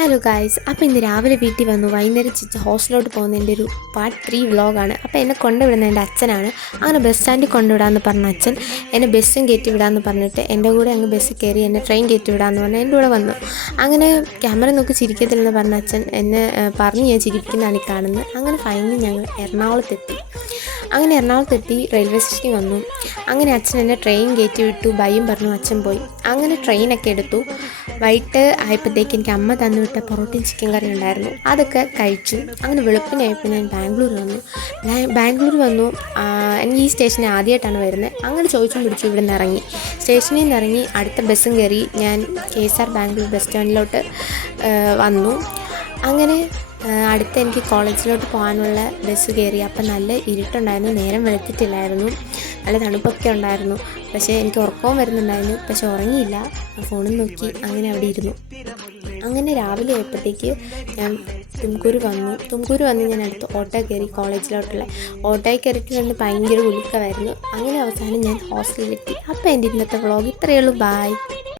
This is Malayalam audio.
ഹലോ ഗായ്സ്, അപ്പോൾ ഇന്ന് രാവിലെ വീട്ടിൽ വന്നു. വൈകുന്നേരം ഹോസ്റ്റലിലോട്ട് പോകുന്നതിൻ്റെ ഒരു പാർട്ട് 3 വ്ളോഗാണ്. അപ്പോൾ എന്നെ കൊണ്ടുവിടുന്ന എൻ്റെ അച്ഛനാണ്. അങ്ങനെ ബസ് സ്റ്റാൻഡിൽ കൊണ്ടുവിടാമെന്ന് പറഞ്ഞ അച്ഛൻ എന്നെ ബസ്സും കയറ്റി വിടാമെന്ന് പറഞ്ഞിട്ട് എൻ്റെ കൂടെ അങ്ങ് ബസ്സിൽ കയറി എന്നെ ട്രെയിൻ കയറ്റി വിടാമെന്ന് പറഞ്ഞാൽ എൻ്റെ കൂടെ വന്നു. അങ്ങനെ ക്യാമറ നോക്കി ചിരിക്കത്തില്ലെന്ന് പറഞ്ഞ അച്ഛൻ എന്നെ പറഞ്ഞ് ഞാൻ ചിരിക്കുന്നതാണ് ഈ കാണുന്നത്. അങ്ങനെ ഫൈനലി ഞങ്ങൾ എറണാകുളത്തെത്തി റെയിൽവേ സ്റ്റേഷനിൽ വന്നു. അങ്ങനെ അച്ഛൻ എന്നെ ട്രെയിൻ കയറ്റി വിട്ടു. ബൈയും പറഞ്ഞു അച്ഛൻ പോയി. അങ്ങനെ ട്രെയിനൊക്കെ എടുത്തു. വൈകിട്ട് ആയപ്പോഴത്തേക്ക് എനിക്ക് അമ്മ തന്നു വിട്ട പൊറോട്ടയും ചിക്കൻ കറി ഉണ്ടായിരുന്നു, അതൊക്കെ കഴിച്ചു. അങ്ങനെ വെളുപ്പിനായപ്പോൾ ഞാൻ ബാംഗ്ലൂർ വന്നു. എനിക്ക് ഈ സ്റ്റേഷനിൽ ആദ്യമായിട്ടാണ് വരുന്നത്. അങ്ങനെ ചോദിച്ചും പിടിച്ചു ഇവിടെ നിന്ന് ഇറങ്ങി. സ്റ്റേഷനിൽ നിന്ന് ഇറങ്ങി അടുത്ത ബസ്സും കയറി ഞാൻ KSR ബാംഗ്ലൂർ ബസ് സ്റ്റാൻഡിലോട്ട് വന്നു. അങ്ങനെ അടുത്ത എനിക്ക് കോളേജിലോട്ട് പോകാനുള്ള ബസ് കയറി. അപ്പം നല്ല ഇരുട്ടുണ്ടായിരുന്നു, നേരം വെളുത്തിട്ടില്ലായിരുന്നു, നല്ല തണുപ്പൊക്കെ ഉണ്ടായിരുന്നു. പക്ഷേ എനിക്ക് ഉറക്കവും വരുന്നുണ്ടായിരുന്നു, പക്ഷെ ഉറങ്ങിയില്ല. ഫോണും നോക്കി അങ്ങനെ അവിടെ ഇരുന്നു. അങ്ങനെ രാവിലെ ആയപ്പോഴത്തേക്ക് ഞാൻ തുംകൂര് വന്ന് ഞാൻ അടുത്ത് ഓട്ടോ കയറി. കോളേജിലോട്ടുള്ള ഓട്ടോയിൽ കയറിയിട്ട് വന്ന് ഭയങ്കര ഉലുക്കമായിരുന്നു. അങ്ങനെ അവസാനം ഞാൻ ഹോസ്റ്റലിലെത്തി. അപ്പോൾ എൻ്റെ ഇന്നത്തെ വ്ളോഗ് ഇത്രയേ ഉള്ളൂ. ബായ്.